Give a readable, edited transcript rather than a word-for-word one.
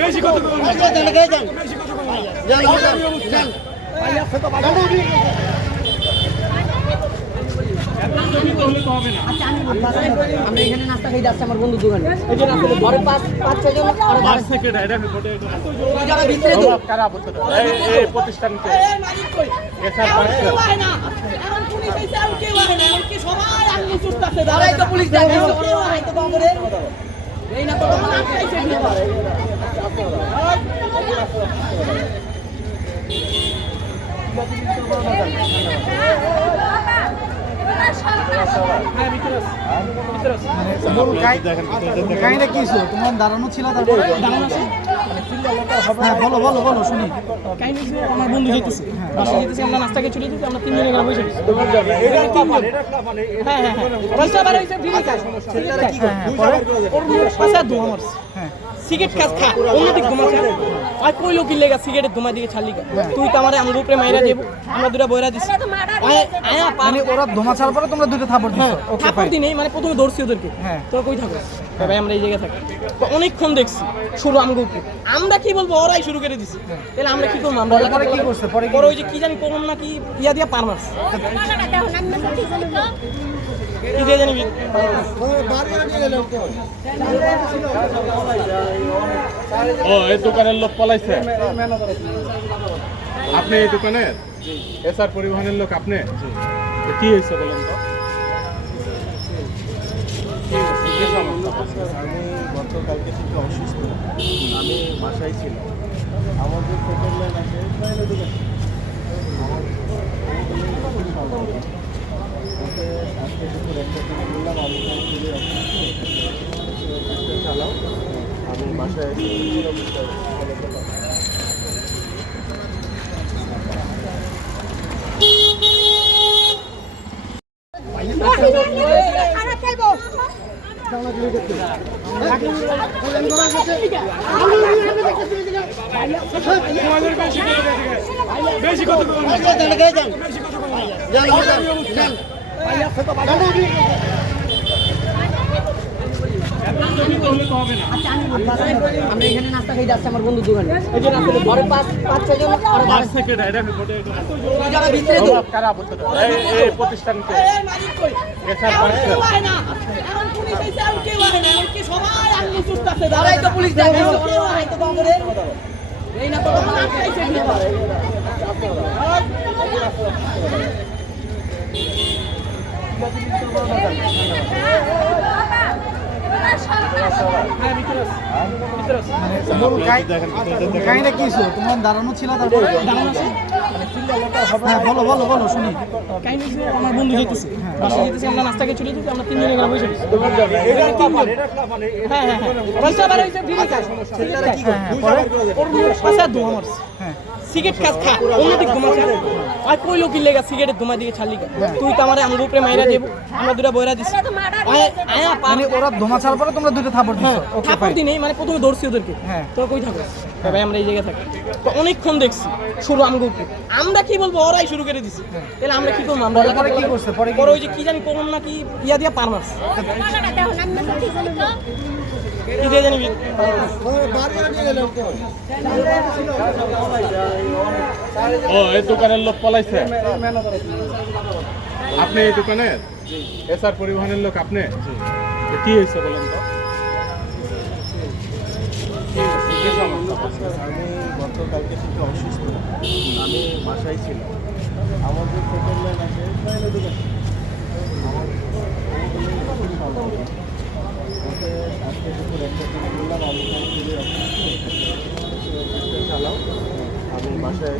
বেশি কত আমরা এখানে নাস্তা খেয়ে যাচ্ছি আমার বন্ধু দোকানে এই জন্য আসলে ঘরে 5-6 জন আর থেকে ডাইরেক্ট রিপোর্টে যারা ভিতরে খারাপ হচ্ছে এই প্রতিষ্ঠানকে এসআর পার্সেল এখন পুলিশ এসে আর কেউ হয় না এমনকি সবাই আঙ্গুল চুষতেছে দাঁড়াই তো পুলিশ ডাকে কেউ হয় তো বাবরে এই না তো তখন আটকাইছে কাহিনীটা কি ছিল? তোমার দাঁড়ানো ছিল, তারপরে হ্যাঁ বলো বলো বলো শুনি। কাহিনী ছিল আমার বন্ধু যেতেছে বাসা যেতেছে আমরা নাস্তাকে চলে যেতেছি আমরা তিনজনে গেলাম বসে হ্যাঁ হ্যাঁ পয়সা বার হয়েছে ফ্রি কাজ ওর পয়সা ধোয়া মারছে সিগারেট কাজ খা অন্যদিক ঘুমাচ্ছে আর কইলো কি লেগা সিগারেট ধুমা দিকে ছাড়লি তুই তো আমারে আমার উপরে মাইরা দেব আমরা দুটা বইরা দিছি আয়া মানে ওরা ধোমা ছাড়ার পরে তোমরা দুটো থাপড় দিছো? ওকে থাপ্পড় দিই নেই মানে প্রথমে ধরছি ওদেরকে হ্যাঁ। তোরা কই থাকো ভাই আমরা এই জায়গায় থাকি তো অনেকক্ষণ দেখছি শুরু আমগো উপরে আমরা কি বলবো ওরাই শুরু করে দিছি তাহলে আমরা কি করব আমরা পরে কি করছে? পরে পরে ওই যে কি জানি করুন না কি ইয়া দিয়া পার মারছে কি দিয়ে জানি ও এই দোকানের লোক পলাইছে আপনি এই দোকানের এসআর পরিবহনের লোক আপনি কি হয়েছে বলেন তো আমি গতকালকে থেকে অসুস্থ, আমি বাসায় ছিলাম। আমাদের সেকেন্ড লাইন আছে আজকে দুপুর একটা থেকে বললাম আমি চালাও, আমি বাসায় বেশি কত আমরা এখানে নাস্তা খেয়ে যাচ্ছি আমার বন্ধু দোকানে এই জন্য আসলে ঘরে 5-6 জন আর থেকে ডাইরেক্ট রিপোর্টে যারা ভিতরে খারাপ হচ্ছে এই প্রতিষ্ঠানকে এসআর পার্সেল এখন পুলিশ এসে আর কেউ হয় না এমনকি সবাই আঙ্গুল চুষতেছে দাঁড়াই তো পুলিশ ডাকে কেউ হয় তো বাবরে এই না তো তখন আটকাইছে কাহিনীটা কি ছিল? তোমার দাঁড়ানো ছিল, তারপরে হ্যাঁ বলো বলো বলো শুনি। কাহিনী ছিল আমার বন্ধু যেতেছে বাসা যেতেছি আমরা নাস্তাকে চলে যেতেছি আমরা তিনজনে গেলাম বসে হ্যাঁ হ্যাঁ পয়সা বার হয়েছে ফ্রি কাজ ওর পয়সা ধোয়া মারছে সিগারেট কাজ খা অন্যদিক ঘুমাচ্ছে আর কইলো কি লেগা সিগারেট ধুমা দিকে ছাড়লি তুই তো আমারে আমার উপরে মাইরা দেব আমরা দুটা বইরা দিছি আয়া মানে ওরা ধোমা ছাড়ার পরে তোমরা দুটো থাপড় দিছো? ওকে থাপ্পড় দিই নেই মানে প্রথমে ধরছি ওদেরকে হ্যাঁ। তোরা কই থাকো ভাই আমরা এই জায়গায় থাকি তো অনেকক্ষণ দেখছি শুরু আমগো উপরে আমরা কি বলবো ওরাই শুরু করে দিছি তাহলে আমরা কি করব আমরা পরে কি করছে? পরে পরে ওই যে কি জানি করুন না কি ইয়া দিয়া পার মারছে কি দিয়ে জানি ও এই দোকানের লোক পলাইছে আপনি এই দোকানের এসআর পরিবহনের লোক আপনি কি হয়েছে বলেন তো আমি গতকালকে থেকে অসুস্থ, আমি বাসায় ছিলাম। আমাদের সেকেন্ড লাইন আছে আজকে দুপুর একটা থেকে বললাম আমি চালাও, আমি বাসায়